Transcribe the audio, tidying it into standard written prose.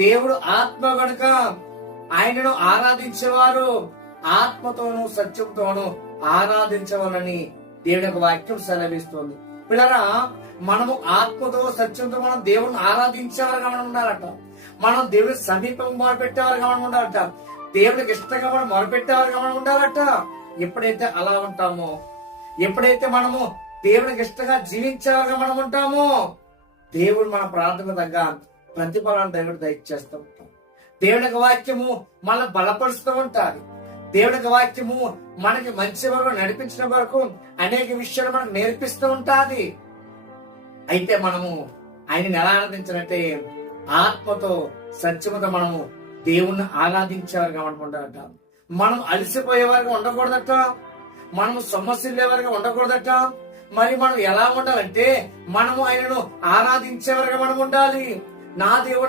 దేవుడు ఆత్మ గనుక ఆయనను ఆరాధించేవారు ఆత్మతోనూ సత్యంతోనూ ఆరాధించవాలని దేవుని యొక్క వాక్యం సెలవిస్తుంది. పిల్లరా, మనము ఆత్మతో సత్యంతో మనం దేవుని ఆరాధించేవారుగా మనం ఉండాలట. మనం దేవుని సమీపం మొరపెట్టేవారుగా మనం ఉండాలట. దేవునికి ఇష్టంగా మనం మొరపెట్టేవారుగా మనం ఉండాలట. ఎప్పుడైతే అలా ఉంటామో, ఎప్పుడైతే మనము దేవునికి ఇష్టంగా జీవించేవారుగా మనం ఉంటామో, దేవుడు మన ప్రార్థన తగ్గ ప్రతిఫలాన్ని దేవుడు దయచేస్తూ ఉంటాం. దేవుని వాక్యము మనల్ని బలపరుస్తూ ఉంటారు. దేవుని వాక్యము మనకి మంచి వరకు నడిపించిన వరకు అనేక విషయాలు మనకు నేర్పిస్తూ ఉంటాది. అయితే మనము ఆయనని ఎలా ఆరాధించాలంటే ఆత్మతో సత్యముతో మనము దేవుణ్ణి ఆరాధించేవారుగా అనుకుంటారట. మనం అలసిపోయేవారుగా ఉండకూడదట. మనము సమస్యలేవారుగా ఉండకూడదట. మరి మనం ఎలా ఉండాలంటే మనము ఆయనను ఆరాధించేవారుగా మనం ఉండాలి. నా దేవుణ్ణి